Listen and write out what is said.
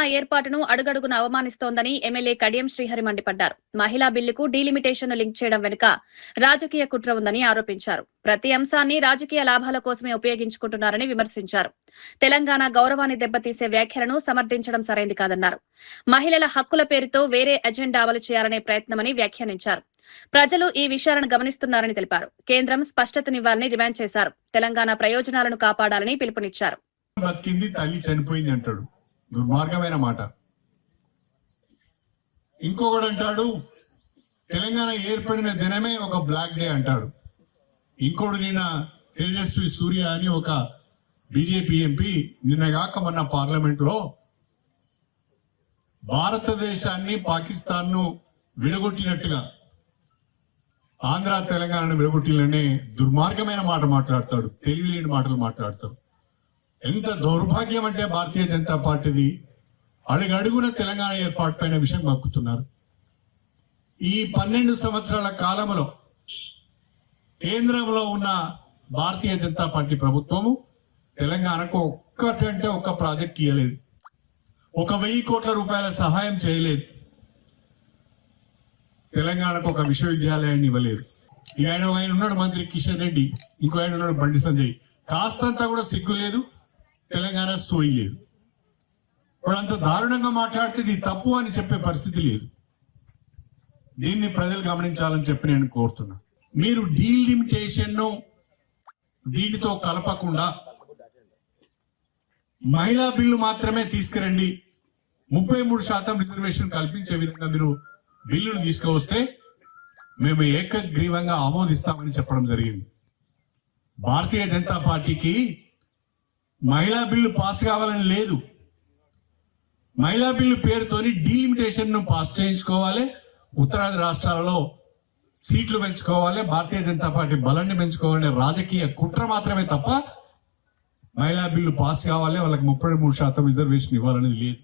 తెలంగాణ ఏర్పాటును అడుగడుగున అవమానిస్తోందని ఎమ్మెల్యే కడియం శ్రీహరి మండిపడ్డారు. మహిళా బిల్లుకు డీలిమిటేషన్ను లింక్ చేయడం వెనుక రాజకీయ కుట్ర ఉందని ఆరోపించారు. ప్రతి అంశాన్ని రాజకీయ లాభాల కోసమే ఉపయోగించుకుంటున్నారని విమర్శించారు. తెలంగాణ గౌరవాన్ని దెబ్బతీసే వ్యాఖ్యలను సమర్థించడం సరైంది కాదన్నారు. మహిళల హక్కుల పేరుతో వేరే ఎజెండా అమలు చేయాలనే ప్రయత్నమని వ్యాఖ్యానించారు. ప్రజలు ఈ విషయాలను గమనిస్తున్నారని తెలిపారు. కేంద్రం స్పష్టతనివ్వాలని డిమాండ్ చేశారు. తెలంగాణ ప్రయోజనాలను కాపాడాలని పిలుపునిచ్చారు. బతికింది తల్లి చనిపోయింది అంటాడు, దుర్మార్గమైన మాట. ఇంకొకడు అంటాడు తెలంగాణ ఏర్పడిన దినమే ఒక బ్లాక్ డే అంటాడు. ఇంకోడు నిన్న తేజస్వి సూర్య అని ఒక బీజేపీ ఎంపీ నిన్నగాక మొన్న పార్లమెంట్ లో భారతదేశాన్ని పాకిస్తాన్ను విడగొట్టినట్టుగా ఆంధ్ర తెలంగాణను విడగొట్టిలనే దుర్మార్గమైన మాట మాట్లాడతాడు, తెలివిలేని మాటలు మాట్లాడతాడు. ఎంత దౌర్భాగ్యం అంటే భారతీయ జనతా పార్టీది అడుగడుగున తెలంగాణ ఏర్పాటు పైన విషయం మక్కుతున్నారు. ఈ 12 సంవత్సరాల కాలంలో కేంద్రంలో ఉన్న భారతీయ జనతా పార్టీ ప్రభుత్వము తెలంగాణకు ఒక్కటంటే ఒక్క ప్రాజెక్ట్ ఇవ్వలేదు, 1,000 కోట్ల రూపాయల సహాయం చేయలేదు, తెలంగాణకు ఒక విశ్వవిద్యాలయాన్ని ఇవ్వలేదు. ఇక ఆయన ఉన్నాడు మంత్రి కిషన్ రెడ్డి, ఇంకో ఆయన ఉన్నాడు బండి సంజయ్. కాస్తంతా కూడా సిగ్గు లేదు, తెలంగాణ సోయి లేదు. వాళ్ళంత దారుణంగా మాట్లాడితే ఇది తప్పు అని చెప్పే పరిస్థితి లేదు. దీన్ని ప్రజలు గమనించాలని చెప్పి నేను కోరుతున్నా. మీరు డీలిమిటేషన్ ను దీనితో కలపకుండా మహిళా బిల్లు మాత్రమే తీసుకురండి, 33% రిజర్వేషన్ కల్పించే విధంగా మీరు బిల్లును తీసుకువస్తే మేము ఏకగ్రీవంగా ఆమోదిస్తామని చెప్పడం జరిగింది. భారతీయ జనతా పార్టీకి మహిళా బిల్లు పాస్ కావాలని లేదు. మహిళా బిల్లు పేరుతోని డీలిమిటేషన్ ను పాస్ చేయించుకోవాలి, ఉత్తరాది రాష్ట్రాలలో సీట్లు పెంచుకోవాలి, భారతీయ జనతా పార్టీ బలాన్ని పెంచుకోవాలనే రాజకీయ కుట్ర మాత్రమే తప్ప మహిళా బిల్లు పాస్ కావాలి, వాళ్ళకి 33% రిజర్వేషన్ ఇవ్వాలనేది లేదు.